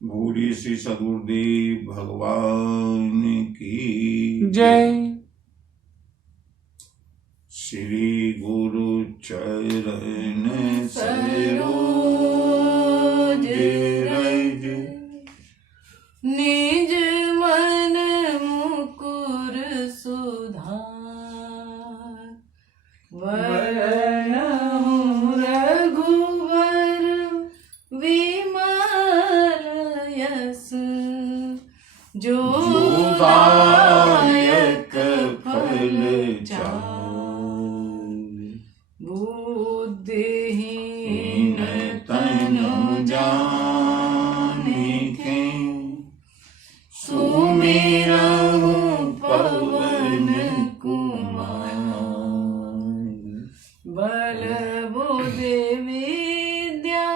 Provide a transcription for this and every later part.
भूरी श्री सदगुरुदेव भगवान की जय। श्री गुरु चरण सरोज रज निज मन मुकुर सुधार वरणहु रघुवर विमल यस जो दायक फल बुद्धिहीन तनु जानिके सुमिरहु पवन कुमार बल बुद्धि विद्या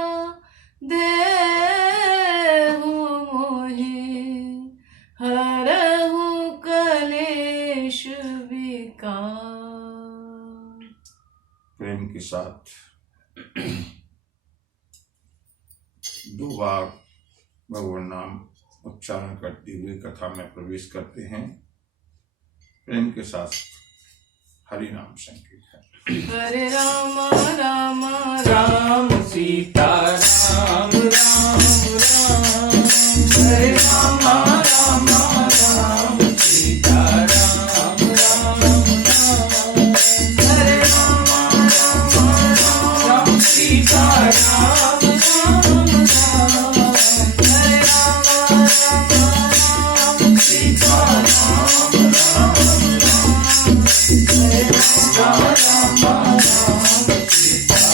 देहु मोहि हरहु कलेश विकार। प्रेम के साथ दो बार भगवान नाम उच्चारण करते हुए कथा में प्रवेश करते हैं। प्रेम के साथ हरि नाम संकीर्तन। हरे राम राम राम सीता राम राम राम हरे राम राम राम सीता राम राम राम हरे राम राम राम सीता राम राम राम हरे राम राम राम सीता राम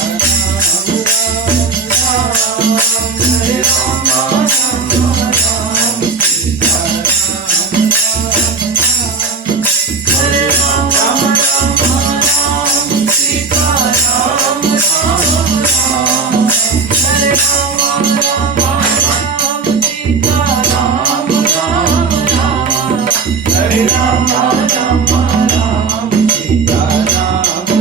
राम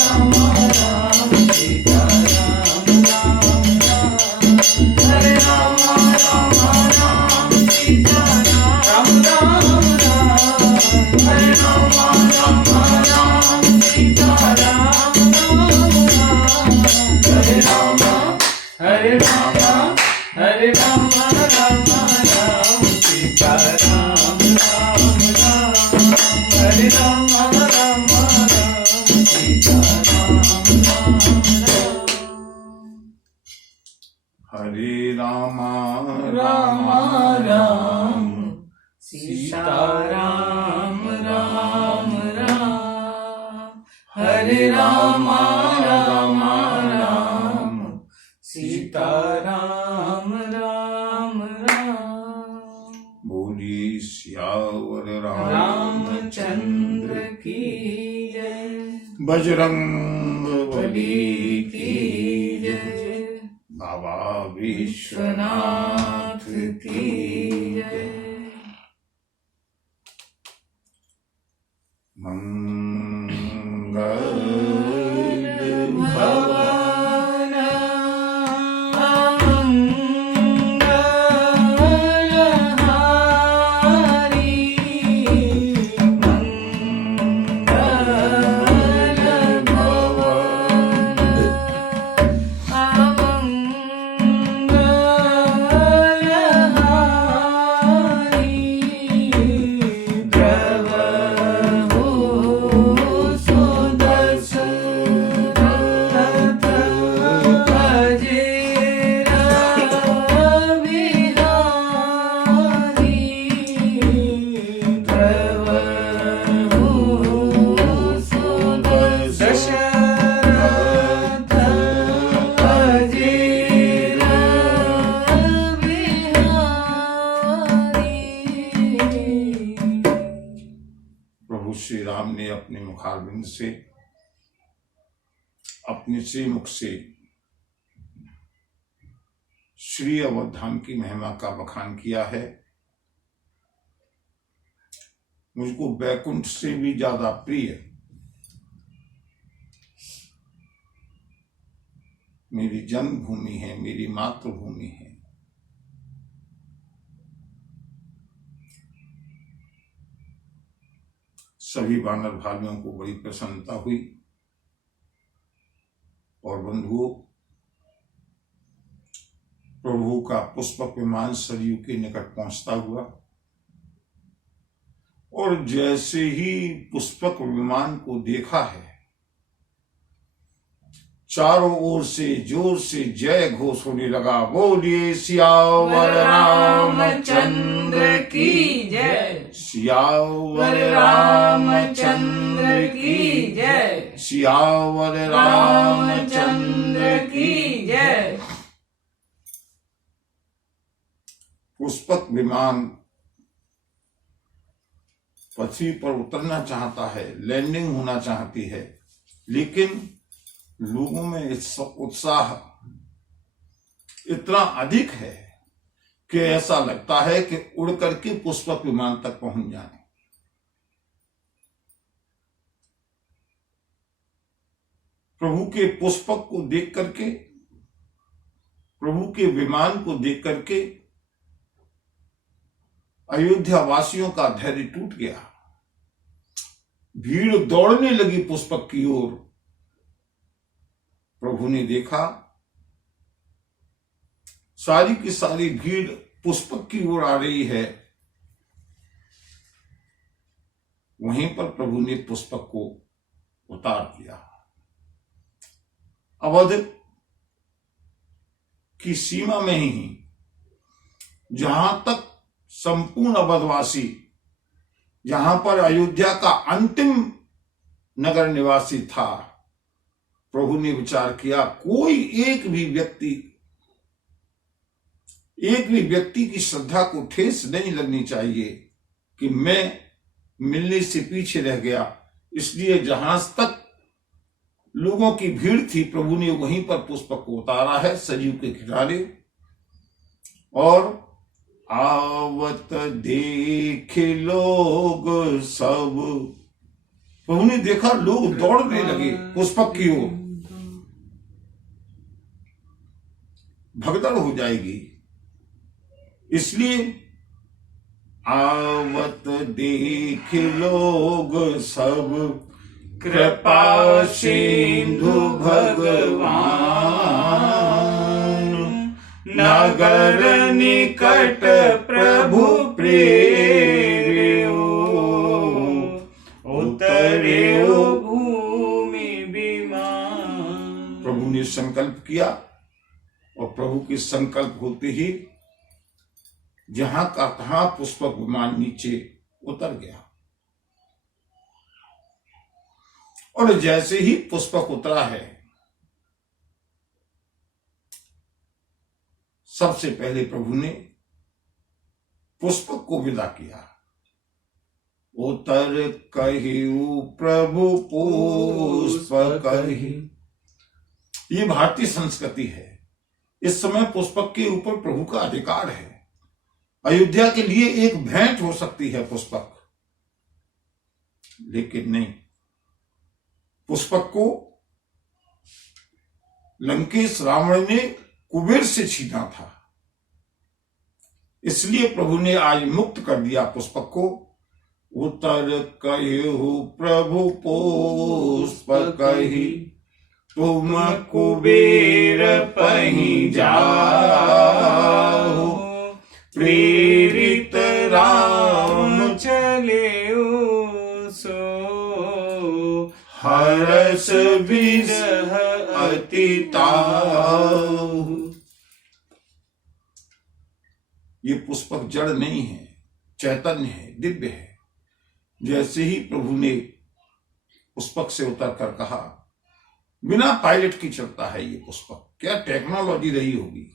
राम हरे राम हरे राम राम राम सीता राम राम राम हरे राम राम राम सीता राम राम राम हरे राम राम राम सीता राम राम राम हरे राम राम राम सीता राम राम राम बोली सियावर रामचंद्र की जय बजरंग बली की जय बाबा विश्वनाथ की जय मंगल भवन मंगलहारी मंगल भवन अमंगलहारी द्रवहु सुदशरथ अजिर बिहारी द्रवहु सुदशरथ अजिर बिहारी। प्रभु श्री राम ने अपने मुखारबिंद से अपने श्रीमुख से श्री अवधाम की महिमा का बखान किया है। मुझको बैकुंठ से भी ज्यादा प्रिय मेरी जन्मभूमि है, मेरी मातृभूमि है। सभी वानर भाइयों को बड़ी प्रसन्नता हुई और बंधुओं, प्रभु का पुष्पक विमान सरयू के निकट पहुंचता हुआ और जैसे ही पुष्पक विमान को देखा है, चारों ओर से जोर से जय घोष होने लगा। बोलिए सियावर रामचंद्र की जय, सियावर रामचंद्र की जय, सियावर रामचंद्र की जय। पुष्पक विमान पृथ्वी पर उतरना चाहता है, लैंडिंग होना चाहती है, लेकिन लोगों में उत्साह इतना अधिक है कि ऐसा लगता है कि उड़ करके पुष्पक विमान तक पहुंच जाए। प्रभु के पुष्पक को देख करके, प्रभु के विमान को देख करके अयोध्या वासियों का धैर्य टूट गया। भीड़ दौड़ने लगी पुष्पक की ओर। प्रभु ने देखा सारी की सारी भीड़ पुष्पक की ओर आ रही है। वहीं पर प्रभु ने पुष्पक को उतार दिया। अवध की सीमा में ही, जहां तक संपूर्ण अवधवासी, जहां पर अयोध्या का अंतिम नगर निवासी था, प्रभु ने विचार किया कोई एक भी व्यक्ति की श्रद्धा को ठेस नहीं लगनी चाहिए कि मैं मिलने से पीछे रह गया। इसलिए जहां तक लोगों की भीड़ थी, प्रभु ने वहीं पर पुष्पक को उतारा है सरयू के किनारे। और आवत देखे लोग सब, प्रभु ने देखा लोग दौड़ने लगे पुष्पक की ओर। भगदड़ हो जाएगी, इसलिए आवत देख लोग सब, कृपा सिंधु भगवान, नगर निकट प्रभु प्रेर्यो, उतरे भूमि विमान। प्रभु ने संकल्प किया और प्रभु के संकल्प होते ही जहां का तहां पुष्पक विमान नीचे उतर गया। और जैसे ही पुष्पक उतरा है, सबसे पहले प्रभु ने पुष्पक को विदा किया। उतर कहिउ प्रभु पुष्प कहि। ये भारतीय संस्कृति है। इस समय पुष्पक के ऊपर प्रभु का अधिकार है। अयोध्या के लिए एक भेंट हो सकती है पुष्पक, लेकिन नहीं, पुष्पक को लंकेश रावण ने कुबेर से छीना था। इसलिए प्रभु ने आज मुक्त कर दिया पुष्पक को। उतर कहिउ प्रभु पुष्प कहि, तुम कुबेर पहि जाओ, प्रेरित राम चले सो, हर्ष विरह अति ताऊ। ये पुष्पक जड़ नहीं है, चैतन्य है, दिव्य है। जैसे ही प्रभु ने पुष्पक से उतर कर कहा, बिना पायलट की चलता है ये पुष्पक। क्या टेक्नोलॉजी रही होगी।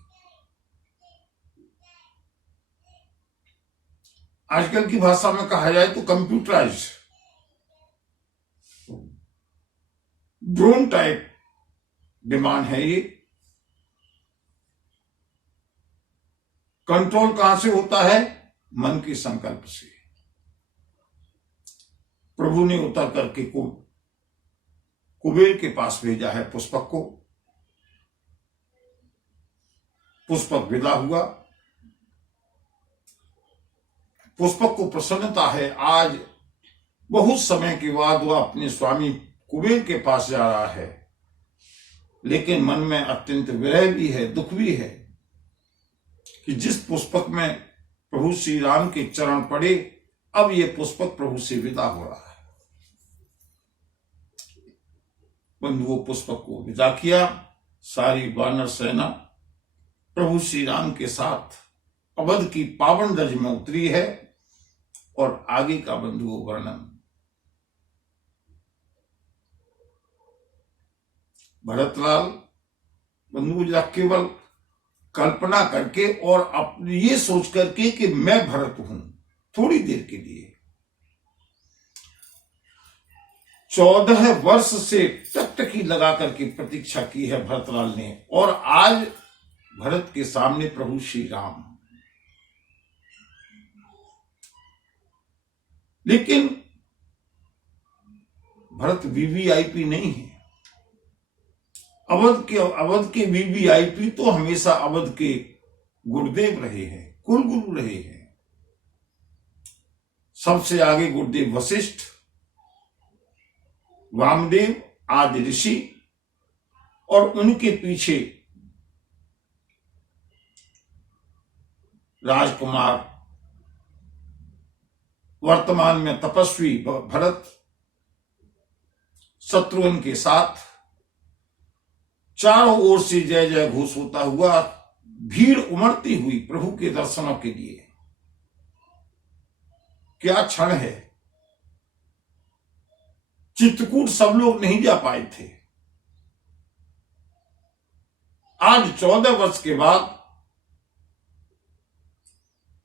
आजकल की भाषा में कहा जाए तो कंप्यूटराइज्ड ड्रोन टाइप विमान है ये। कंट्रोल कहां से होता है? मन के संकल्प से। प्रभु ने उतर करके कुबेर के पास भेजा है पुष्पक को। पुष्पक विदा हुआ। पुष्पक को प्रसन्नता है, आज बहुत समय के बाद वह अपने स्वामी कुबेर के पास जा रहा है, लेकिन मन में अत्यंत विरह भी है, दुख भी है कि जिस पुष्पक में प्रभु श्री राम के चरण पड़े, अब ये पुष्पक प्रभु से विदा हो रहा है। बंधुओं, पुष्पक को विदा किया। सारी वानर सेना प्रभु श्री राम के साथ अवध की पावन रज में उतरी है और आगे का बंधुओं वर्णन। भरतलाल बंधु जरा केवल कल्पना करके और अपने ये सोच करके कि मैं भरत हूं, थोड़ी देर के लिए 14 वर्ष से टकटकी लगा करके प्रतीक्षा की है भरतलाल ने, और आज भरत के सामने प्रभु श्री राम। लेकिन भरत वीवीआईपी नहीं है। अवध के वीवीआईपी तो हमेशा अवध के गुरुदेव रहे हैं, कुल गुरु रहे हैं। सबसे आगे गुरुदेव वशिष्ठ, वामदेव आदि ऋषि, और उनके पीछे राजकुमार, वर्तमान में तपस्वी भरत, शत्रुघ्न के साथ चारों ओर से जय जय घोष होता हुआ भीड़ उमड़ती हुई प्रभु के दर्शनों के लिए। क्या क्षण है! चित्रकूट सब लोग नहीं जा पाए थे। आज 14 वर्ष के बाद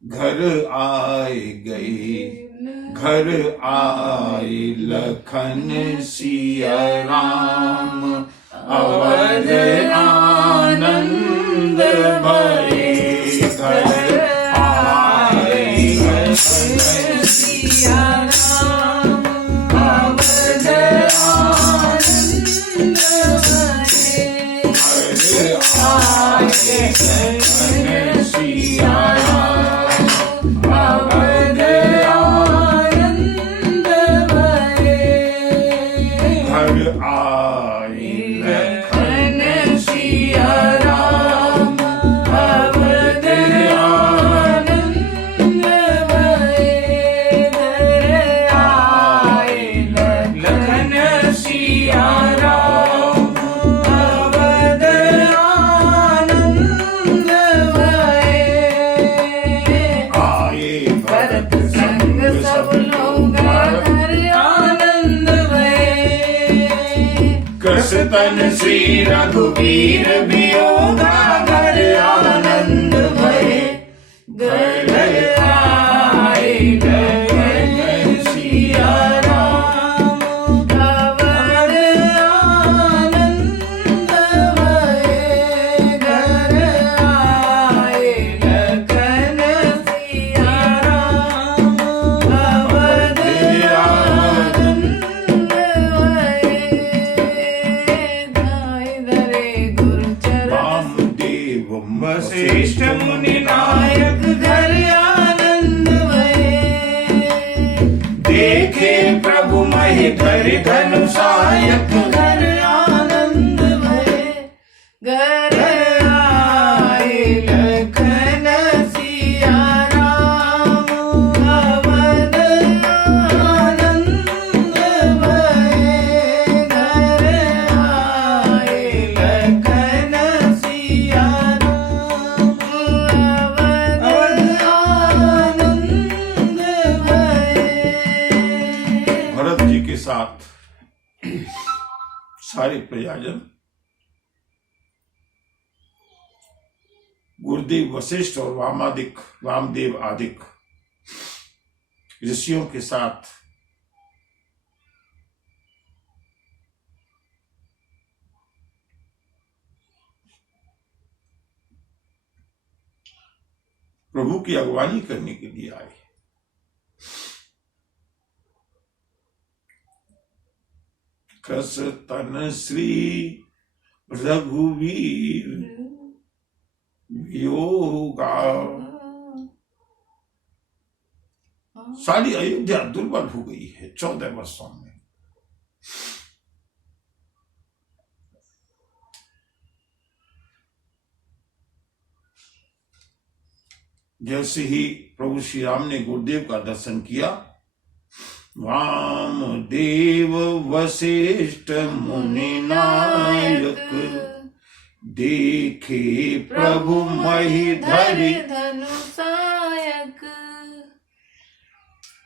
घर आए गए, घर आए लखन सिया राम, अवध आनंद भरे। घर आए लखन सिया राम, अवध आनंद भरे। घर आए लखन सिया राम, अवध आनंद भरे। घर आए लखन सिया राम, अवध आनंद भरे। घर आए लखन सिया राम, अवध आनंद भरे। आए भरत संग सब लोग घर आनंद भरे। कृष्ण श्री रघुवीर वियोगा घर आनंद भरे। घर आए लखन सिया राम, अवध आनंद भरे। घर आए लखन सिया राम, अवध आनंद भरे। धाय धरे गुरुचरण वामदेव वशिष्ठ मुनि नायक घर आनंद भरे। देखे प्रभु महि धरि धनुषायक घर आनंद भरे। घर आए लखन सिया राम, अवध आनंद भरे। घर आए लखन सिया राम, अवध आनंद भरे। भरत जी के साथ सारे प्रजाजन गुरुदेव वशिष्ठ और वामदेव आदिक ऋषियों के साथ प्रभु की अगवानी करने के लिए आए। कस तन श्री रघुवीर वियोगा। सारी अयोध्या दुर्बल हो गई है 14 वर्षों में। जैसे ही प्रभु श्री राम ने गुरुदेव का दर्शन किया, वामदेव वशिष्ठ मुनि नायक, देखे प्रभु महीधर धनुषायक।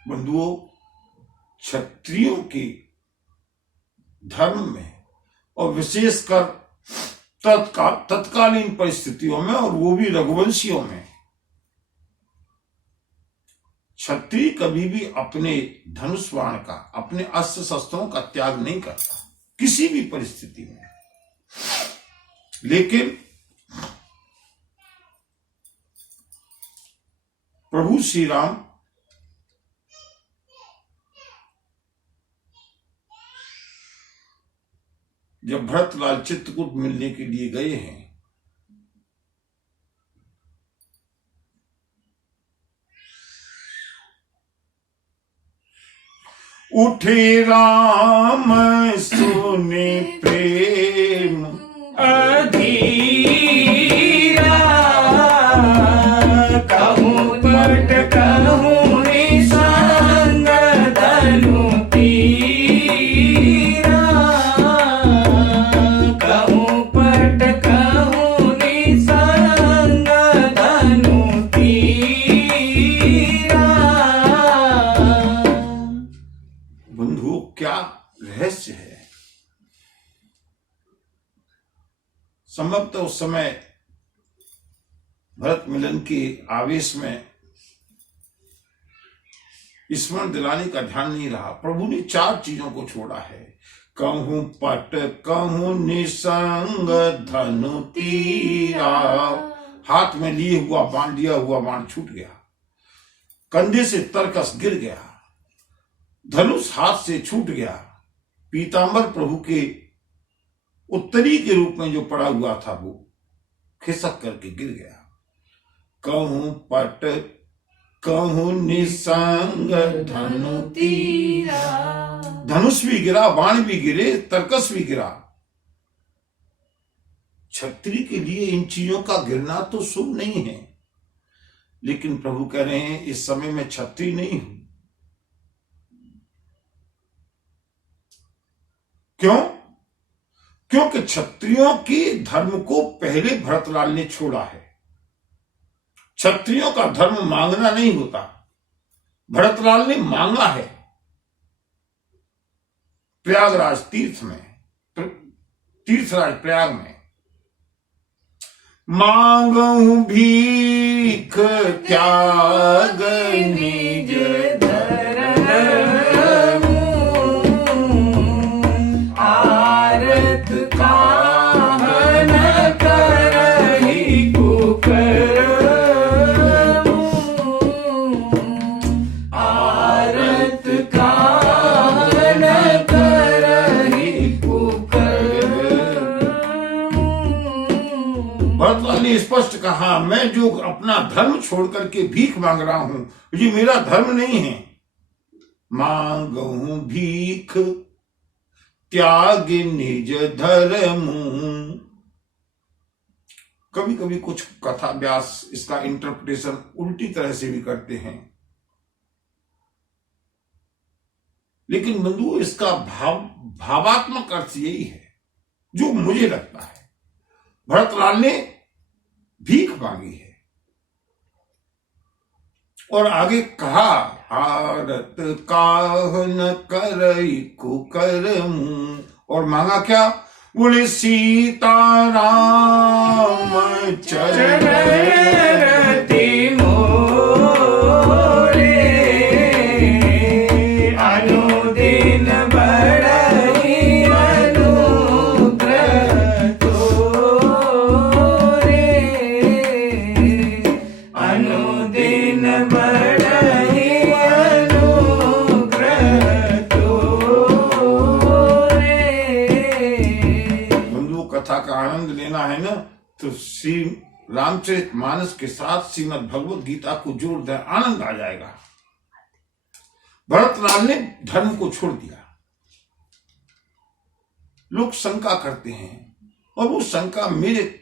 बंधुओं, क्षत्रियों के धर्म में और विशेषकर तत्कालीन परिस्थितियों में, और वो भी रघुवंशियों में, क्षत्रिय कभी भी अपने धनुष बाण का, अपने अस्त्र शस्त्रों का त्याग नहीं करता किसी भी परिस्थिति में। लेकिन प्रभु श्री राम जब भरतलाल चित्रकूट मिलने के लिए गए हैं, उठे राम सुने प्रेम अधीरा, कहूँ पट कहूँ निसंग धनु तीरा, कहूँ पट कहूँ निसंग धनु तीरा। बंधु, क्या रहस्य है। संभवतः उस समय भरत मिलन के आवेश में स्मरण दिलाने का ध्यान नहीं रहा। प्रभु ने 4 चीजों को छोड़ा है। कहूँ पट कहूँ निसंग धनु तीरा, हाथ में लिए हुआ बाण, लिया हुआ बाण छूट गया, कंधे से तरकस गिर गया, धनुष हाथ से छूट गया, पीतांबर प्रभु के उत्तरी के रूप में जो पड़ा हुआ था वो खिसक करके गिर गया। कहूँ पट कहूँ निसंग धनु तीरा, धनुष भी गिरा, बाण भी गिरे, तरकस भी गिरा। क्षत्रिय के लिए इन चीजों का गिरना तो शुभ नहीं है, लेकिन प्रभु कह रहे हैं इस समय मैं क्षत्रिय नहीं हूं। क्यों? क्योंकि क्षत्रियों के धर्म को पहले भरतलाल ने छोड़ा है। क्षत्रियों का धर्म मांगना नहीं होता, भरतलाल ने मांगा है। प्रयागराज तीर्थ में, तीर्थराज प्रयाग में, मांगू भीख त्याग निज स्पष्ट कहा, मैं जो अपना धर्म छोड़ करके भीख मांग रहा हूं, ये मेरा धर्म नहीं है। मांगू भीख त्याग निज धर्म। कभी कभी कुछ कथा व्यास इसका इंटरप्रिटेशन उल्टी तरह से भी करते हैं, लेकिन बंधु इसका भावात्मक अर्थ यही है जो मुझे लगता है। भरतलाल ने भीख मांगी है और आगे कहा, आरत काह न करई कुकर्म, और मांगा क्या? बोले सीताराम चरण तो श्री रामचरितमानस के साथ श्रीमद् भगवत गीता को जोड़ दें, आनंद आ जाएगा। भरतलाल ने धर्म को छोड़ दिया। लोग शंका करते हैं और वो शंका मेरे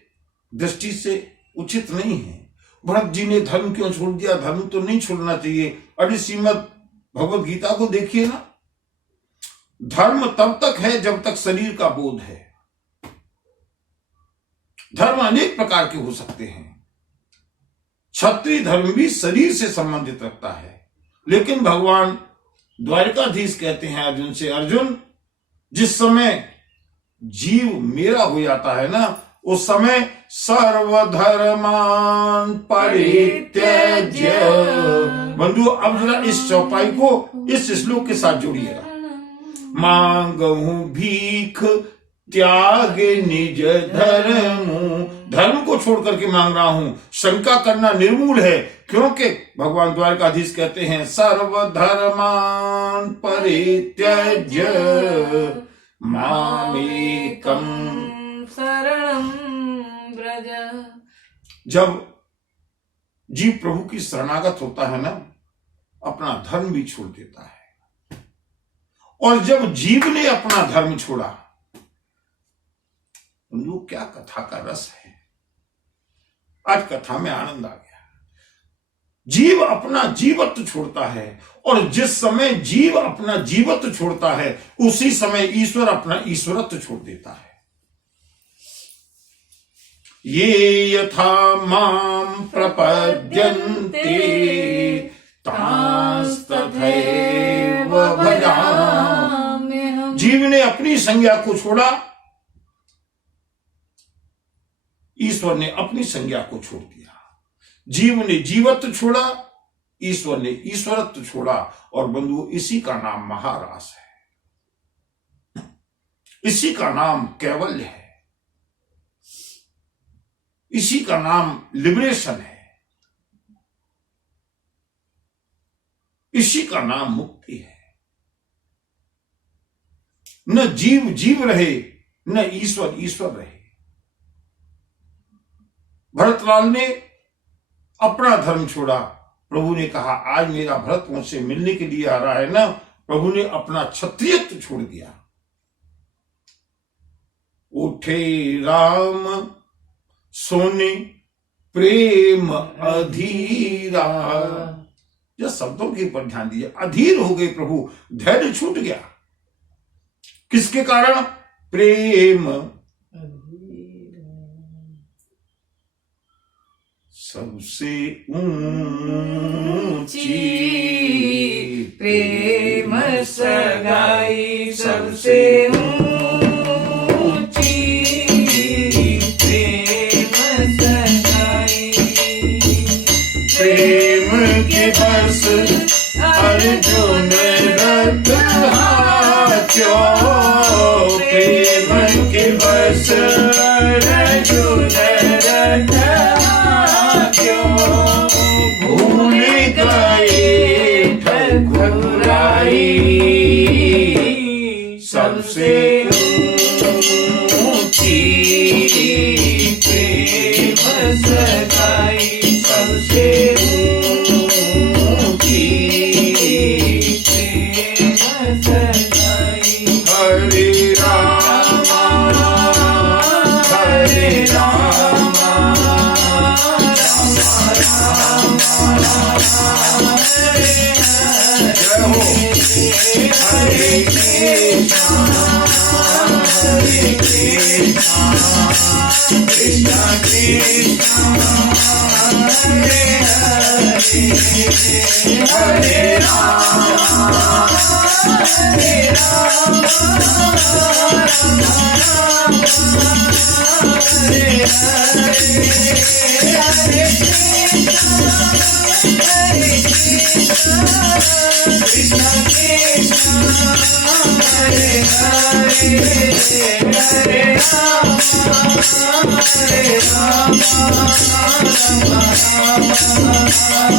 दृष्टि से उचित नहीं है। भरत जी ने धर्म क्यों छोड़ दिया? धर्म तो नहीं छोड़ना चाहिए। अरे श्रीमद् भगवत गीता को देखिए ना, धर्म तब तक है जब तक शरीर का बोध है। धर्म अनेक प्रकार के हो सकते हैं। क्षत्रिय धर्म भी शरीर से संबंधित रखता है, लेकिन भगवान द्वारिकाधीश कहते हैं अर्जुन से, अर्जुन जिस समय जीव मेरा हो जाता है ना, उस समय सर्वधर्मान परित्यज्य। बंधु अब जरा इस चौपाई को इस श्लोक के साथ जोड़िएगा। मांगहूं भीख त्याग निज धर्म, धर्म को छोड़ करके मांग रहा हूं। शंका करना निर्मूल है, क्योंकि भगवान द्वारकाधीश कहते हैं सर्वधर्मान परित्यज्य मामेकम शरणं व्रज। जब जीव प्रभु की शरणागत होता है ना, अपना धर्म भी छोड़ देता है। और जब जीव ने अपना धर्म छोड़ा, लोग क्या कथा का रस है। आज कथा में आनंद आ गया। जीव अपना जीवत्व छोड़ता है, और जिस समय जीव अपना जीवत्व छोड़ता है, उसी समय ईश्वर अपना ईश्वरत्व छोड़ देता है। ये यथा माम प्रपद्यन्ते तांस्तथैव भजामि। जीव ने अपनी संज्ञा को छोड़ा, ईश्वर ने अपनी संज्ञा को छोड़ दिया। जीव ने जीवत्व छोड़ा, ईश्वर ने ईश्वरत्व छोड़ा। और बंधु, इसी का नाम महारास है, इसी का नाम कैवल्य है, इसी का नाम लिबरेशन है, इसी का नाम मुक्ति है। न जीव जीव रहे, न ईश्वर ईश्वर रहे। भरतलाल ने अपना धर्म छोड़ा। प्रभु ने कहा आज मेरा भरत मुझसे मिलने के लिए आ रहा है ना, प्रभु ने अपना क्षत्रियत्व छोड़ दिया। उठे राम सोने प्रेम अधीरा। जब शब्दों के ऊपर ध्यान दिया, अधीर हो गए प्रभु, धैर्य छूट गया। किसके कारण? प्रेम। सबसे ऊंची प्रेम सगाई, सबसे ऊंची प्रेम सगाई। प्रेम के बस अर्जुन रथ क्यों, प्रेम के बस अर्जुन रथ भूल गए ठकुराई। सबसे ऊंची प्रेम सगाई, सबसे ऊंची प्रेम सगाई। हरे राम हरे राम हरे कृष्णा कृष्णा हरे हरे, हरे राम हरे राम हरे हरे, हरे कृष्णा कृष्णा हरे हरे, हरे राम हरे Ram Ram Ram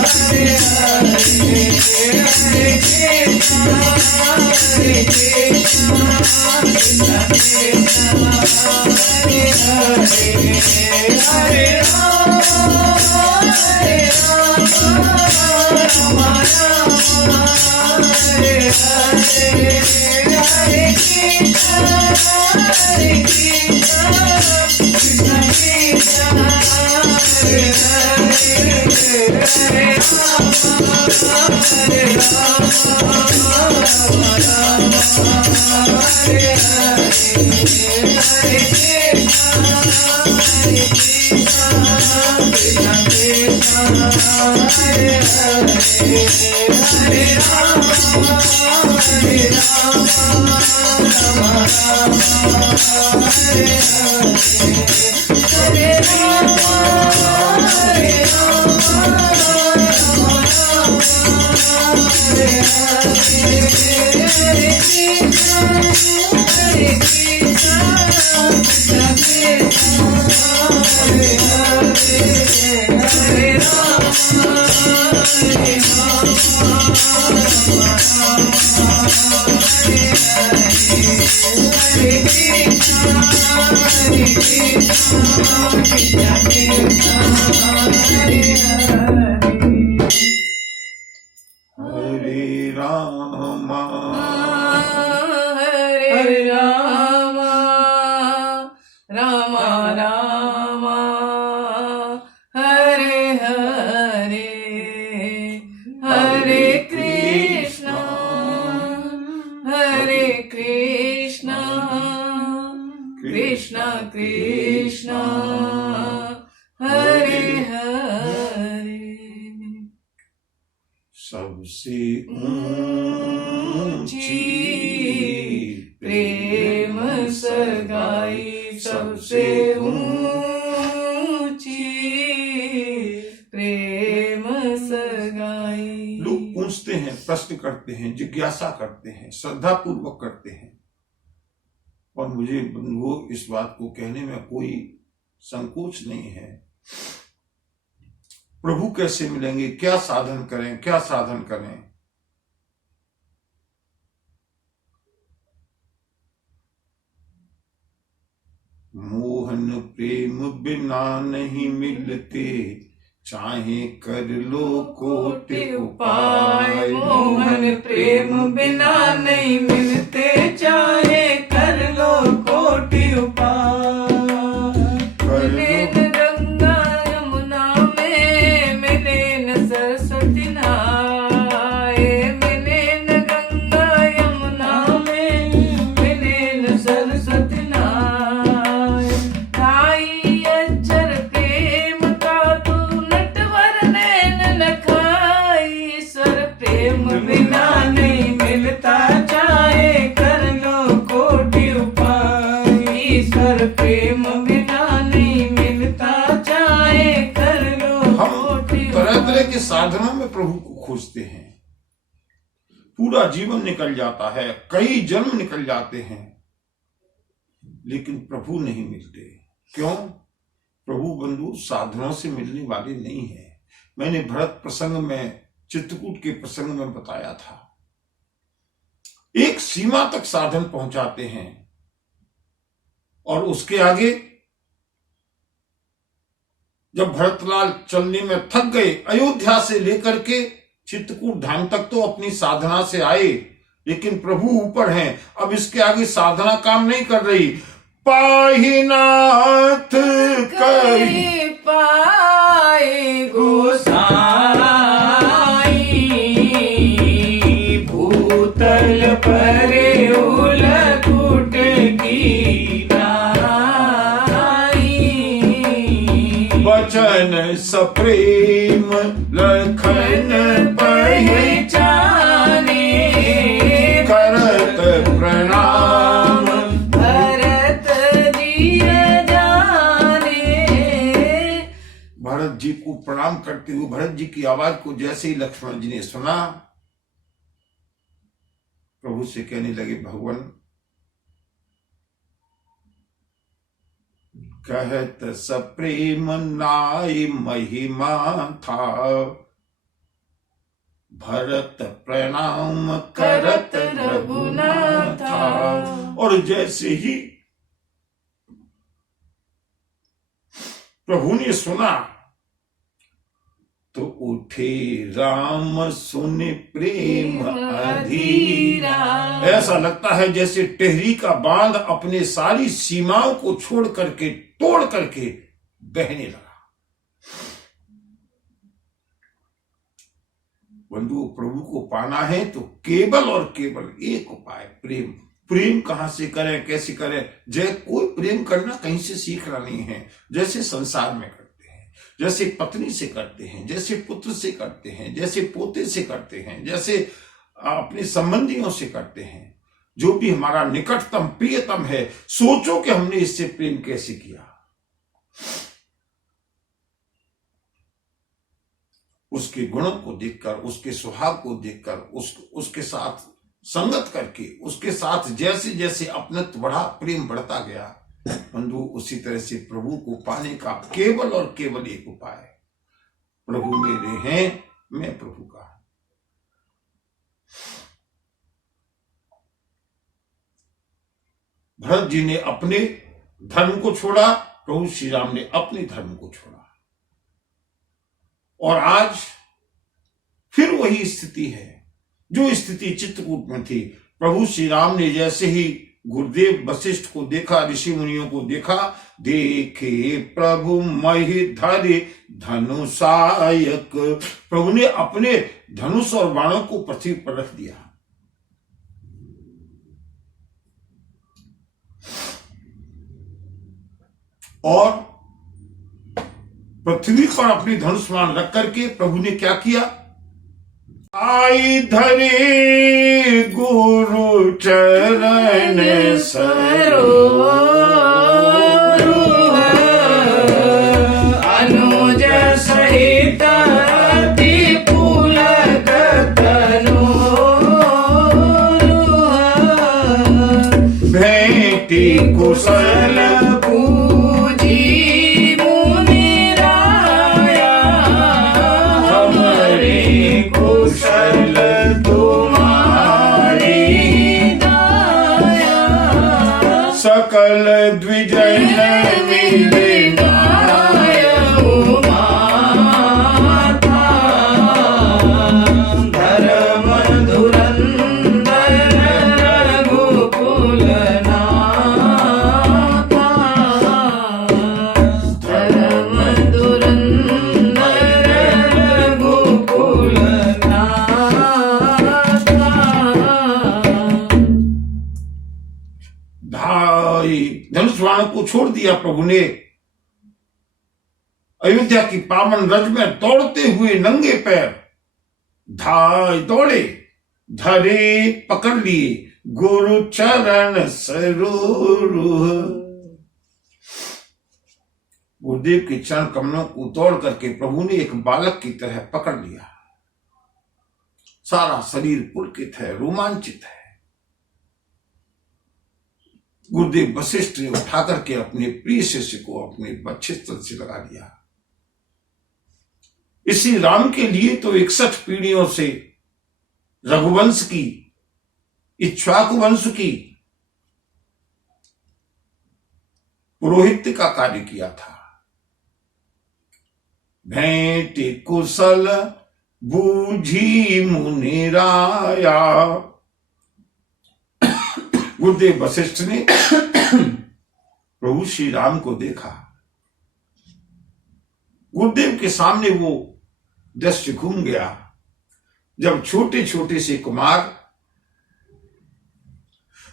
Hare Rama, Hare Rama, Rama Rama, Hare Hare, Hare Krishna, Hare Krishna, Krishna Krishna, Hare Hare. सबसे ऊंची प्रेम सगाई सबसे ऊंची प्रेम सगाई। लोग पूछते हैं, प्रश्न करते हैं, जिज्ञासा करते हैं, श्रद्धा पूर्वक करते हैं, और मुझे बंधुओं इस बात को कहने में कोई संकोच नहीं है। प्रभु कैसे मिलेंगे, क्या साधन करें, क्या साधन करें? मोहन प्रेम बिना नहीं मिलते, चाहे कर लो कोटि उपाय। मोहन प्रेम बिना नहीं मिलते, चाहे कर लो कोटि उपाय। मिले न गंगा यमुना में, मिले न सरस्वती नहाए। मिले न गंगा यमुना में, मिले न सरस्वती नहाए। ढाई अक्षर प्रेम का तू नटवर नैन न खाई। ईश्वर प्रेम बिना नहीं मिलता, चाहे कर लो कोटि उपाय। ईश्वर प्रेम बिना नहीं मिलता, चाहे कर लो हम कोटि तरह तरह उपाय। के साधनों में प्रभु को खोजते हैं, पूरा जीवन निकल जाता है, कई जन्म निकल जाते हैं, लेकिन प्रभु नहीं मिलते। क्यों? प्रभु बंधु साधनों से मिलने वाले नहीं है। मैंने भरत प्रसंग में, चित्रकूट के प्रसंग में बताया था, एक सीमा तक साधन पहुंचाते हैं और उसके आगे जब भरतलाल चलने में थक गए, अयोध्या से लेकर के चित्रकूट धाम तक तो अपनी साधना से आए, लेकिन प्रभु ऊपर हैं। अब इसके आगे साधना काम नहीं कर रही। पाहि नाथ कही पाए गोसाई, भूतल परे उलकुट की नाई। वचन सप्रेम लखन पहचाने, करत प्रणाम। भरत जी जाने। भरत जी को प्रणाम करते हुए भरत जी की आवाज को जैसे ही लक्ष्मण जी ने सुना, प्रभु से कहने लगे, भगवान कहत सप्रेम नाई महिमा था, भरत प्रणाम करत रघुनाथा। और जैसे ही प्रभु ने सुना तो उठे राम सुन प्रेम अधीरा। ऐसा लगता है जैसे टेहरी का बांध अपने सारी सीमाओं को छोड़ करके तोड़ करके बहने लगा। बंधु, प्रभु को पाना है तो केवल और केवल एक उपाय, प्रेम। प्रेम कहां से करें, कैसे करें? कोई प्रेम करना कहीं से सीखना नहीं है। जैसे संसार में करते हैं, जैसे पत्नी से करते हैं, जैसे पुत्र से करते हैं, जैसे पोते से करते हैं, जैसे अपने संबंधियों से करते हैं, जो भी हमारा निकटतम प्रियतम है, सोचो कि हमने इससे प्रेम कैसे किया। उसके गुणों को देखकर, उसके स्वभाव को देखकर, उसके साथ संगत करके, उसके साथ जैसे जैसे अपनत्व बढ़ा, प्रेम बढ़ता गया। बंधु, उसी तरह से प्रभु को पाने का केवल और केवल एक उपाय, प्रभु मेरे हैं, मैं प्रभु का। भरत जी ने अपने धर्म को छोड़ा, प्रभु श्री राम ने अपने धर्म को छोड़ा। और आज फिर वही स्थिति है जो स्थिति चित्रकूट में थी। प्रभु श्री राम ने जैसे ही गुरुदेव वशिष्ठ को देखा, ऋषि मुनियों को देखा, देखे प्रभु महि धरे धनुषायक। प्रभु ने अपने धनुष और बाणों को पृथ्वी पर रख दिया। और पृथ्वी पर अपनी धनुष बाण रख करके प्रभु ने क्या किया? आई धरे गुरु चरण सरोवर, अनुज सहित अति पुलक तनु, भेंटी कुशल सकल द्विजन मिले माता, धर्म धुरंधर रघुकुल नाथा, धर्म धुरंधर रघुकुल नाथा। धनुष बाण को छोड़ दिया प्रभु ने। अयोध्या की पावन रज में दौड़ते हुए नंगे पैर दौड़े, धरे पकड़ लिए गुरु चरण सरोरुह। गुरुदेव के चरण कमलों को तोड़ करके प्रभु ने एक बालक की तरह पकड़ लिया। सारा शरीर पुलकित है, रोमांचित है। गुरुदेव वशिष्ठ ने उठा करके अपने प्रिय शिष्य को अपने वक्षस्थल से लगा दिया। इसी राम के लिए तो 61 पीढ़ियों से रघुवंश की, इक्ष्वाकु वंश की पुरोहित्य का कार्य किया था। भेंट कुशल बूझी मुनिराया। गुरुदेव वशिष्ठ ने प्रभु श्री राम को देखा। गुरुदेव के सामने वो दृश्य घूम गया जब छोटे छोटे से कुमार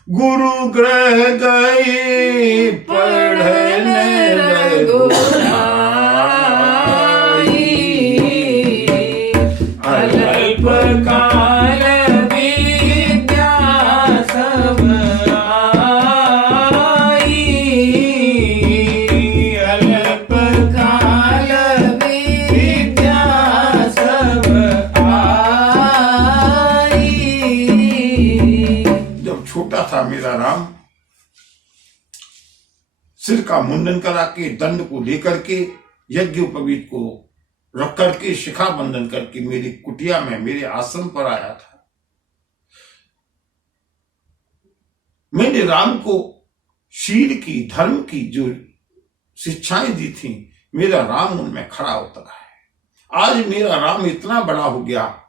गुरु गृह गए पढ़ने रघुराई, अल्प काल विद्या सब आई, अल्प काल विद्या सब आई। जब छोटा था मेरा राम, सिर का मुंडन करा के दंड को लेकर के यज्ञोपवीत को रख करके शिखा बंधन करके मेरी कुटिया में मेरे आश्रम पर आया था। मैंने राम को शील की, धर्म की जो शिक्षाएं दी थी, मेरा राम उनमें खरा उतरा है। आज मेरा राम इतना बड़ा हो गया,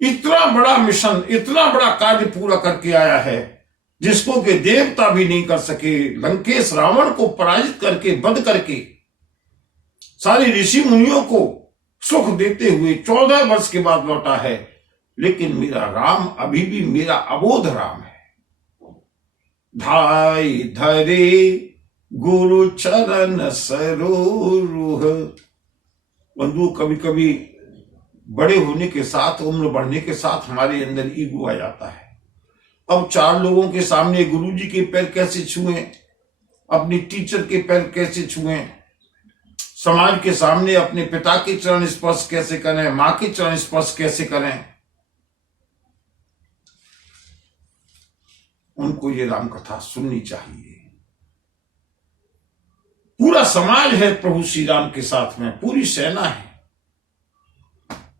इतना बड़ा मिशन, इतना बड़ा कार्य पूरा करके आया है जिसको कि देवता भी नहीं कर सके। लंकेश रावण को पराजित करके, वध करके, सारे ऋषि मुनियों को सुख देते हुए 14 वर्ष के बाद लौटा है। लेकिन मेरा राम अभी भी मेरा अबोध राम है। धाई धरे गुरु चरण सरोरुह। बंधु, कभी कभी बड़े होने के साथ, उम्र बढ़ने के साथ हमारे अंदर ईगो आ जाता है। अब 4 लोगों के सामने गुरुजी के पैर कैसे छुएं, अपनी टीचर के पैर कैसे छुएं, समाज के सामने अपने पिता के चरण स्पर्श कैसे करें, मां के चरण स्पर्श कैसे करें। उनको ये राम कथा सुननी चाहिए। पूरा समाज है प्रभु श्री राम के साथ में, पूरी सेना है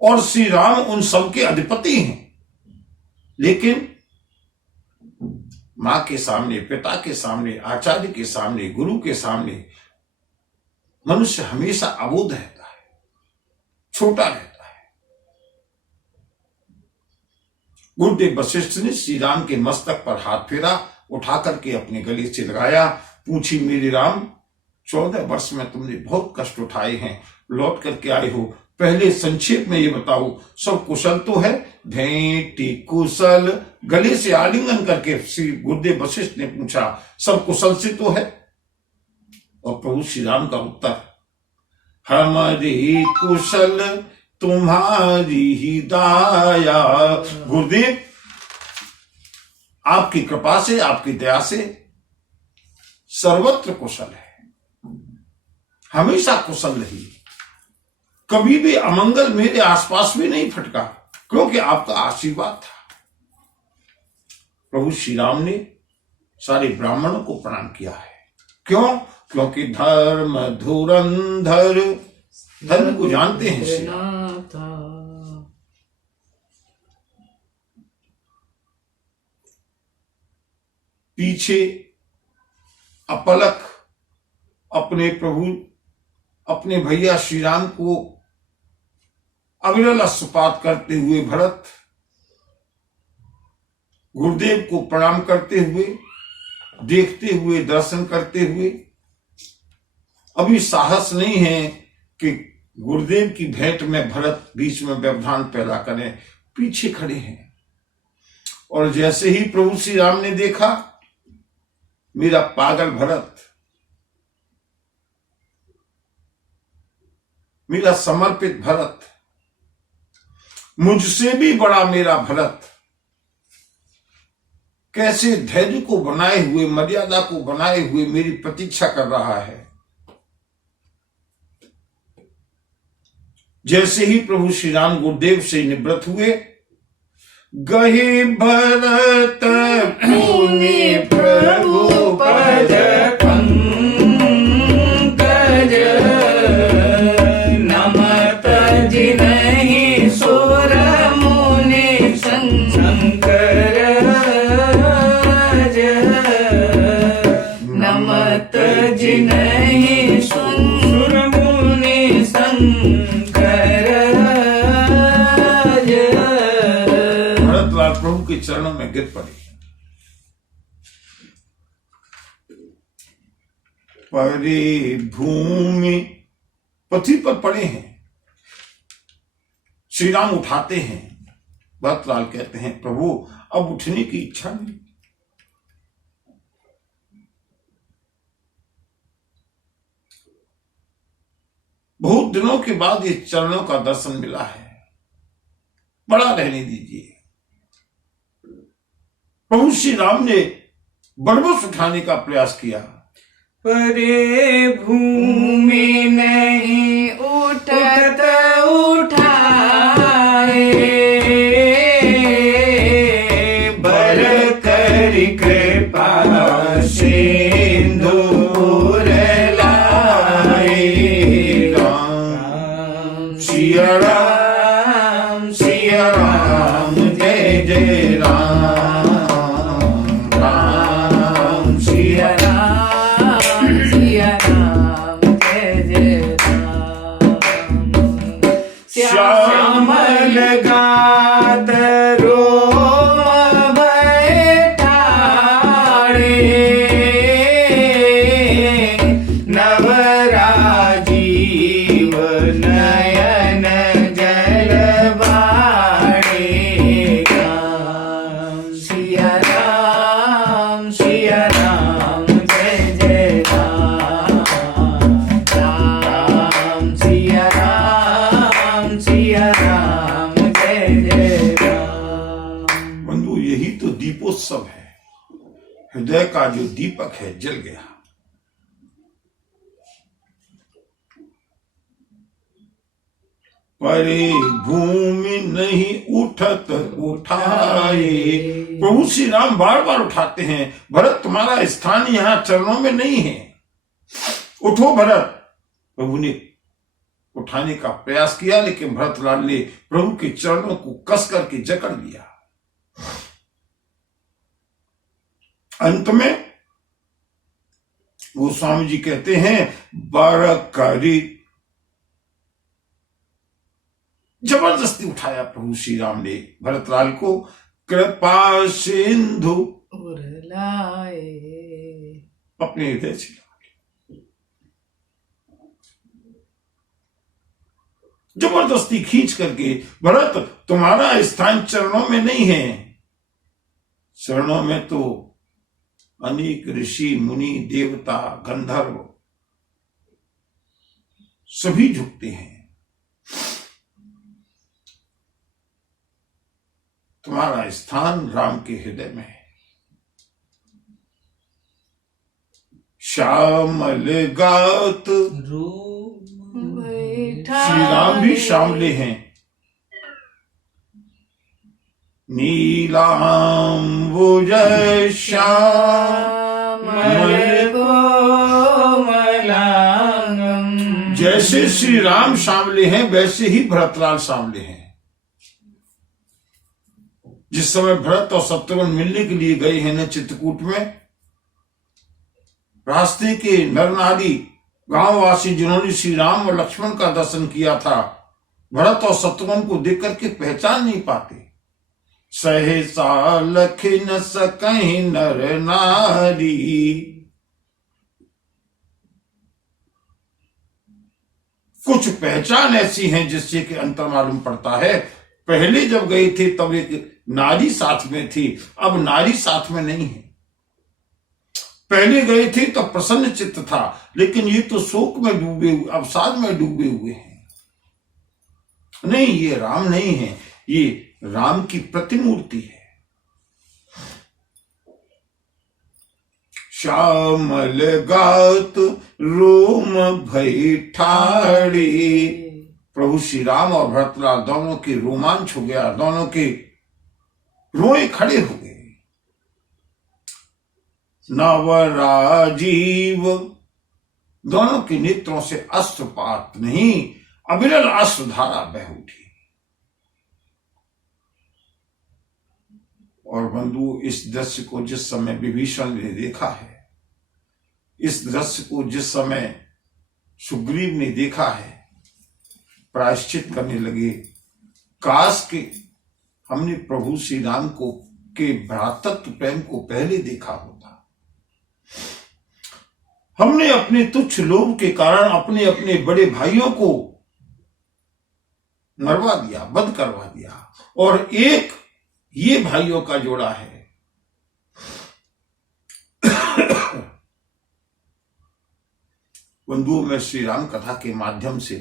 और श्री राम उन सबके अधिपति हैं। लेकिन मां के सामने, पिता के सामने, आचार्य के सामने, गुरु के सामने मनुष्य हमेशा अबोध रहता है, छोटा रहता है। गुरुदेव वशिष्ठ ने श्री राम के मस्तक पर हाथ फेरा, उठा करके अपने गले से लगाया, पूछी, मेरे राम 14 वर्ष में तुमने बहुत कष्ट उठाए हैं, लौट करके आए हो, पहले संक्षेप में ये बताओ, सब कुशल तो है? भेंटी कुशल, गले से आलिंगन करके श्री गुरुदेव वशिष्ठ ने पूछा, सब कुशल से तो है? और प्रभु श्री राम का उत्तर, हमारी कुशल तुम्हारी ही दाया। गुरुदेव, आपकी कृपा से, आपकी दया से सर्वत्र कुशल है, हमेशा कुशल रही, कभी भी अमंगल मेरे आसपास भी नहीं फटका, क्योंकि आपका आशीर्वाद था। प्रभु श्री राम ने सारे ब्राह्मणों को प्रणाम किया है। क्यों? क्योंकि धर्म धुरंधर, धर्म को जानते हैं श्री राम। पीछे अपलक अपने प्रभु, अपने भैया श्री राम को अविरल अश्रुपात करते हुए भरत गुरुदेव को प्रणाम करते हुए, देखते हुए, दर्शन करते हुए, अभी साहस नहीं है कि गुरुदेव की भेंट में भरत बीच में व्यवधान पैदा करें, पीछे खड़े हैं। और जैसे ही प्रभु श्री राम ने देखा, मेरा पागल भरत, मेरा समर्पित भरत, मुझसे भी बड़ा मेरा भरत, कैसे धैर्य को बनाए हुए, मर्यादा को बनाए हुए मेरी प्रतीक्षा कर रहा है। जैसे ही प्रभु श्री राम गुरुदेव से निवृत्त हुए, गहे भरत पुनि प्रभु पद पंकज, नमत जिनहि सुर मुनि शंकर, नमत जिनहि सुर मुनि शंकर। भरतलाल प्रभु के चरणों में गिर पड़े। परे भूमि, पृथ्वी पर पड़े हैं। श्री राम उठाते हैं। भरतलाल कहते हैं, प्रभु अब उठने की इच्छा नहीं। बहुत दिनों के बाद इस चरणों का दर्शन मिला है, बड़ा रहने दीजिए। प्रभु श्री राम ने बड़बस उठाने का प्रयास किया। परे भूमि नहीं उठत उठाए, बर करि कृपा सिंदूर लाए। सिया राम सिया राम जय जय राम राम सिया राम सिया राम जय जय राम श्यामल गात रोम बैठाड़े नवराजीव नयन जल बाड़ेगा सिया राम जय जय राम राम सिया राम जय जय राम। बंधु, यही तो दीपोत्सव है। हृदय का जो दीपक है जल गया। परे भूमि नहीं उठत उठाए। प्रभु श्री राम बार बार उठाते हैं, भरत तुम्हारा स्थान यहाँ चरणों में नहीं है, उठो भरत। प्रभु ने उठाने का प्रयास किया, लेकिन भरतलाल ने प्रभु के चरणों को कस करके जकड़ लिया। अंत में गोस्वामी जी कहते हैं, बर करी जबरदस्ती उठाया प्रभु श्री राम ने भरतलाल को। कृपा सिंधु उरलाए अपने हृदय से जबरदस्ती खींच करके, भरत तुम्हारा स्थान चरणों में नहीं है। चरणों में तो अनेक ऋषि मुनि देवता गंधर्व सभी झुकते हैं, तुम्हारा स्थान राम के हृदय में है। श्यामल गात, श्री राम भी श्यामले हैं। नीलांबुज श्यामल कोमलांगम। जैसे श्री राम श्यामले हैं, वैसे ही भरतलाल श्यामले हैं। जिस समय भरत और शत्रुघ्न मिलने के लिए गए हैं न चित्रकूट में, रास्ते के नर नारी गांववासी जिन्होंने श्री राम और लक्ष्मण का दर्शन किया था, भरत और शत्रुघ्न को देख करके पहचान नहीं पाते। सहसा लखि न सकहि नर नारी। कुछ पहचान ऐसी है जिससे कि अंतर मालूम पड़ता है। पहले जब गए थे तब एक नारी साथ में थी, अब नारी साथ में नहीं है। पहले गए थे तो प्रसन्न चित्त था, लेकिन ये तो शोक में डूबे हुए, अवसाद में डूबे हुए हैं। नहीं, ये राम नहीं है, ये राम की प्रतिमूर्ति है। श्यामल गात रोम भई ठाड़ी। प्रभु श्री राम और भरतलाल दोनों के रोमांच हो गया, दोनों के रोए खड़े हो गए। नवराजीव, दोनों के नेत्रों से अश्रुपात नहीं, अविरल अश्रुधारा बह उठी। और बंधु, इस दृश्य को जिस समय विभीषण ने देखा है, इस दृश्य को जिस समय सुग्रीव ने देखा है, प्रायश्चित करने लगे। काश के हमने प्रभु श्री राम को के भ्रातृत्व प्रेम को पहले देखा होता। हमने अपने तुच्छ लोभ के कारण अपने अपने बड़े भाइयों को मरवा दिया, बंद करवा दिया, और एक ये भाइयों का जोड़ा है। बंधुओं, मैं श्री राम कथा के माध्यम से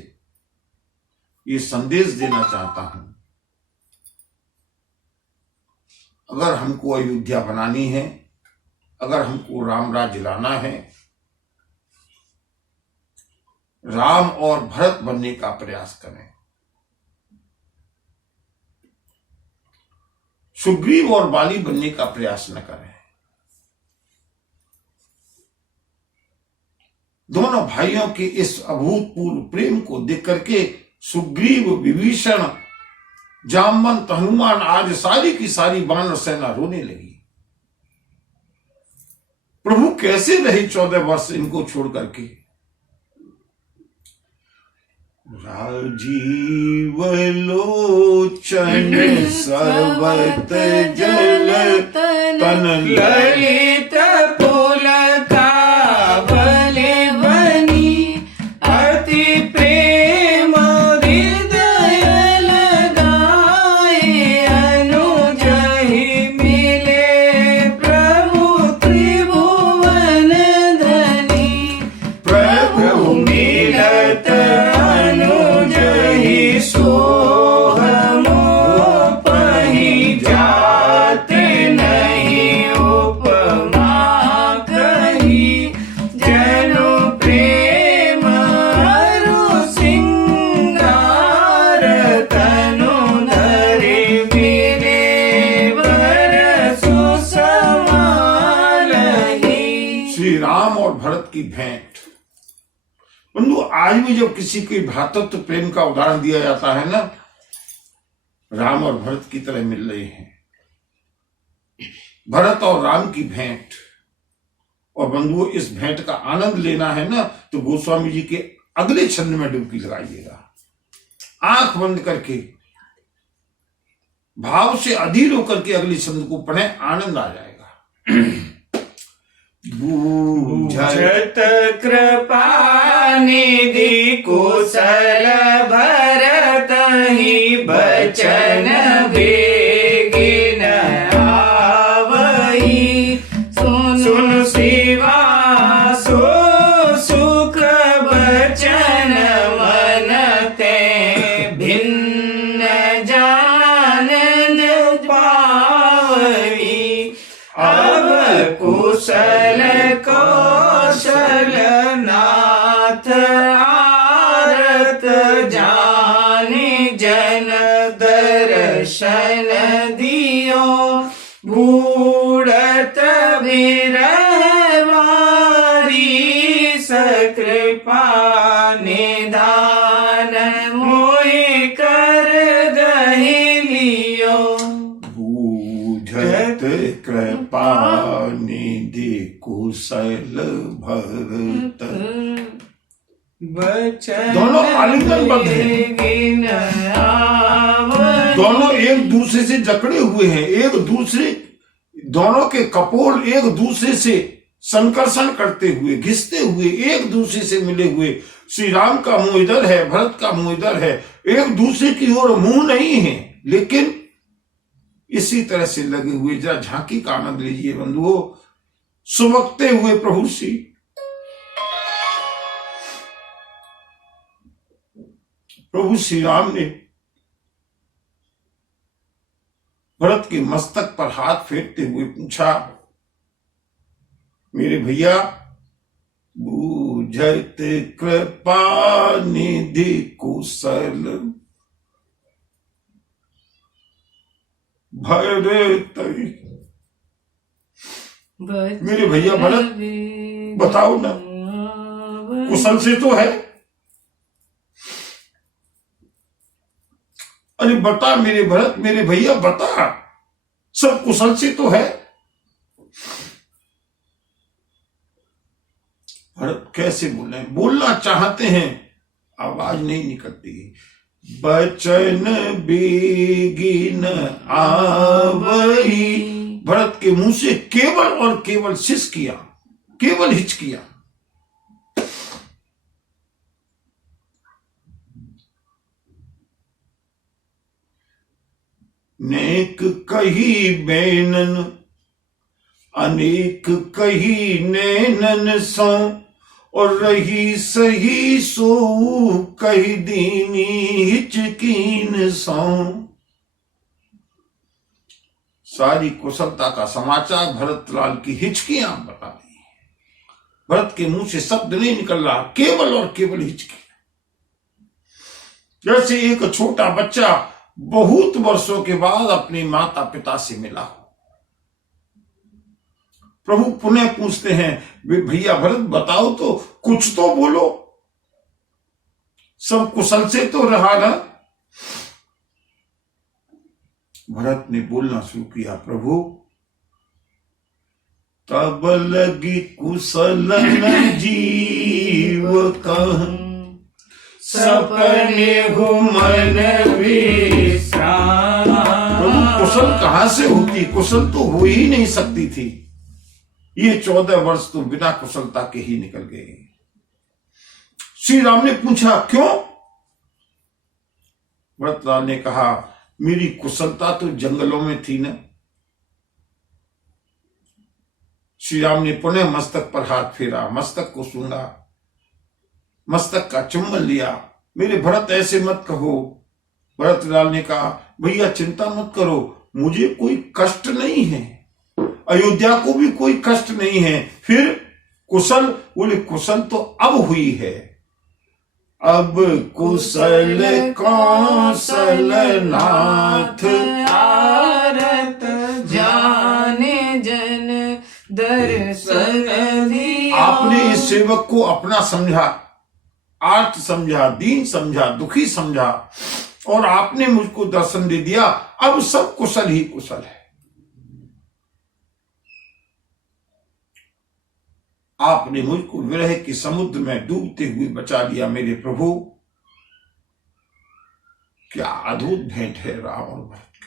ये संदेश देना चाहता हूं, अगर हमको अयोध्या बनानी है, अगर हमको राम राज्य लाना है, राम और भरत बनने का प्रयास करें। सुग्रीव और बाली बनने का प्रयास न करें। दोनों भाइयों के इस अभूतपूर्व प्रेम को देख करके सुग्रीव, विभीषण, जामवंत, हनुमान, आज सारी की सारी वानर सेना रोने लगी। प्रभु कैसे रहे 14 वर्ष इनको छोड़ करके। राजीव लोचन सर्वत जल तन ललित पुलकावल बनी अति प्रेम हृदय लगाए अनुजहि मिले प्रभु त्रिभुवन धनी प्रभु मिलत अनुजहि सोहमो पहि जात नहीं उपमा कही जनु प्रेम अरु सिंगार तनु धरे मिले बरसु समालहि। श्री राम और भरत की भेंट। बंधु, आज भी जब किसी के भ्रातृत्व प्रेम का उदाहरण दिया जाता है ना, राम और भरत की तरह मिल रहे हैं। भरत और राम की भेंट। और बंधुओं, इस भेंट का आनंद लेना है ना, तो गोस्वामी जी के अगले छंद में डुबकी लगाइएगा। आंख बंद करके भाव से अधीर होकर के अगले छंद को पढ़ें, आनंद आ जाएगा। बूझत कृपा निधि कुशल भरत ही बचन बेगिन आवई सुन शिवा सो सुख बचन मन ते भिन्न जानन पावई अब कुशल कौशल नाथ आरत जाने जन दर्शन दियो बूढ़त बिरहवारी सकृपा निधान मोहि कर दहि लियो बूझत कृपा निधि कुशल भरत। दोनों आलिंगनबद्ध हैं, दोनों एक दूसरे से जकड़े हुए हैं, एक दूसरे, दोनों के कपोल एक दूसरे से संकर्षण करते हुए, घिसते हुए, एक दूसरे से मिले हुए। श्री राम का मुंह इधर है, भरत का मुंह इधर है, एक दूसरे की ओर मुंह नहीं है, लेकिन इसी तरह से लगे हुए। जरा झांकी का आनंद लीजिए बंधुओं। सुबकते हुए प्रभु श्री राम ने भरत के मस्तक पर हाथ फेरते हुए पूछा, मेरे भैया, बूझत कृपा निधि कुशल भरत। मेरे भैया भरत, बताओ ना, कुशल से तो है? अरे बता मेरे भरत, मेरे भैया बता, सब कुशल से तो है? भरत कैसे बोले, बोलना चाहते हैं, आवाज नहीं निकलती। बचन बेगिन आवई। भरत के मुंह से केवल और केवल सिसकिया, केवल हिचकिया। नेक कही बैनन अनेक कही नैनन सौ, और रही सही सो कही दीनी हिचकीन सौ। सारी कुशलता का समाचार भरत लाल की हिचकियां बता रही है। भरत के मुंह से शब्द नहीं निकल रहा, केवल और केवल हिचकी। जैसे एक छोटा बच्चा बहुत वर्षों के बाद अपने माता पिता से मिला हो। प्रभु पुनः पूछते हैं, भैया भरत बताओ तो, कुछ तो बोलो। सब कुशल से तो रहा ना। भरत ने बोलना शुरू किया, प्रभु तब लगी कुशल न जीव कह, सपने घुमन विश्राम। प्रभु कुशल कहां से होती, कुशल तो हो ही नहीं सकती थी। ये 14 वर्ष तो बिना कुशलता के ही निकल गए। श्री राम ने पूछा क्यों? भरतलाल ने कहा, मेरी कुशलता तो जंगलों में थी ना। श्री राम ने पुनः मस्तक पर हाथ फेरा, मस्तक को सूंघा, मस्तक का चुम्बन लिया। मेरे भरत ऐसे मत कहो। भरतलाल ने कहा, भैया चिंता मत करो, मुझे कोई कष्ट नहीं है, अयोध्या को भी कोई कष्ट नहीं है। फिर कुशल? बोले कुशल तो अब हुई है, अब कुशल कौशल नाथ आरत जाने जन दर्शन दिया। आपने इस सेवक को अपना समझा, आर्त समझा, दीन समझा, दुखी समझा, और आपने मुझको दर्शन दे दिया। अब सब कुशल ही कुशल है। आपने मुझको विरह के समुद्र में डूबते हुए बचा लिया। मेरे प्रभु, क्या अद्भुत भेंट है राम और भरत की।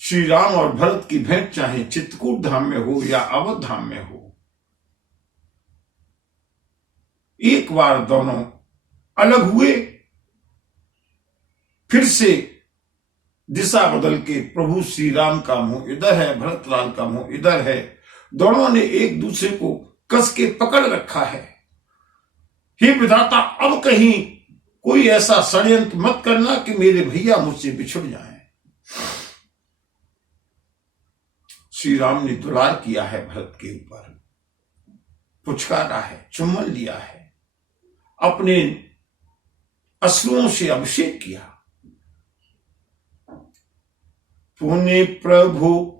श्री राम और भरत की भेंट चाहे चित्रकूट धाम में हो या अवध धाम में हो, एक बार दोनों अलग हुए, फिर से दिशा बदल के प्रभु श्री राम का मुंह इधर है, भरतलाल का मुंह इधर है। दोनों ने एक दूसरे को कस के पकड़ रखा है। हे विधाता, अब कहीं कोई ऐसा षड्यंत्र मत करना कि मेरे भैया मुझसे बिछुड़ जाएं। श्री राम ने दुलार किया है भरत के ऊपर, पुचकारा है, चुम्बन लिया है, अपने अश्रुओं से अभिषेक किया। पुण्य प्रभु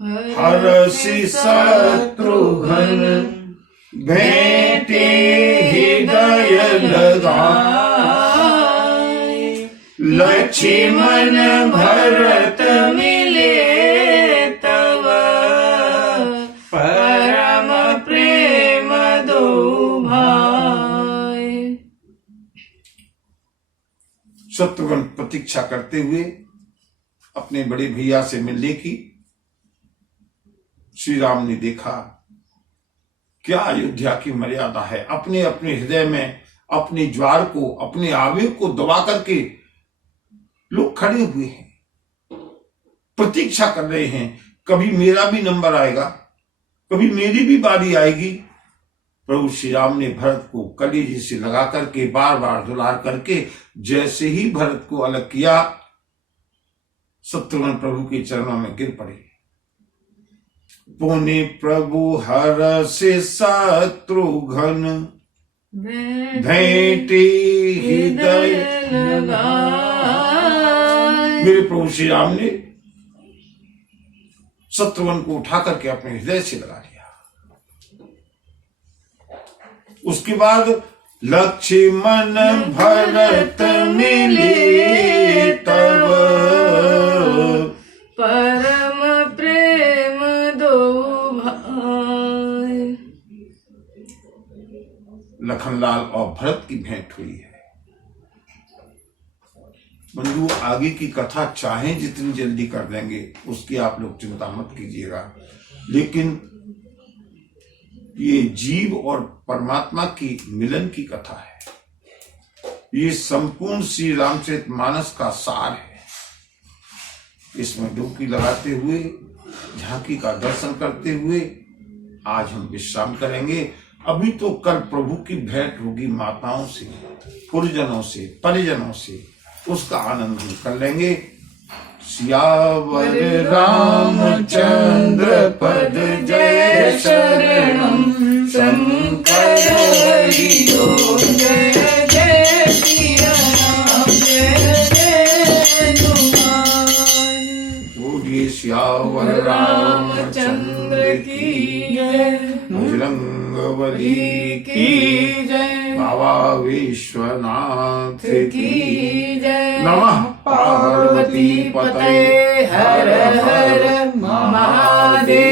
हरषि शत्रुघ्न, भेंटे हृदय लगाए। लक्ष्मण भरत मिले तब, परम प्रेम दो भाई। शत्रुघ्न प्रतीक्षा करते हुए अपने बड़े भैया से मिलने की। श्री राम ने देखा क्या अयोध्या की मर्यादा है। अपने अपने हृदय में अपने ज्वार को, अपने आवेग को दबा करके लोग खड़े हुए हैं, प्रतीक्षा कर रहे हैं। कभी मेरा भी नंबर आएगा, कभी मेरी भी बारी आएगी। प्रभु श्री राम ने भरत को कलेजे से लगा करके बार बार दुलार करके जैसे ही भरत को अलग किया, शत्रुघ्न प्रभु के चरणों में गिर पड़े। पुण्य प्रभु हरषि शत्रुघ्न, भेंटे हृदय लगाए। मेरे प्रभु श्री राम ने शत्रुघ्न को उठा करके अपने हृदय से लगा लिया। उसके बाद लक्ष्मण भरत मिले तब, परम प्रेम दो भाई। लखनलाल और भरत की भेंट हुई है। बंधु, आगे की कथा चाहे जितनी जल्दी कर देंगे, उसकी आप लोग चिंता मत कीजिएगा, लेकिन ये जीव और परमात्मा की मिलन की कथा है। ये संपूर्ण श्री रामचरितमानस का सार है। इसमें डुबकी लगाते हुए, झांकी का दर्शन करते हुए आज हम विश्राम करेंगे। अभी तो कल प्रभु की भेंट होगी माताओं से, पुरजनों से, परिजनों से, उसका आनंद हम कर लेंगे। सियावर रामचंद्र पद जय शरणम शंकर हरिओ जय जय सिया राम जय जय हनुमान। बोलिए सियावर रामचंद्र की जय। बजरंगबली की जय बाबा विश्वनाथ की जय नमः पार्वती पतये हर हर महादेव।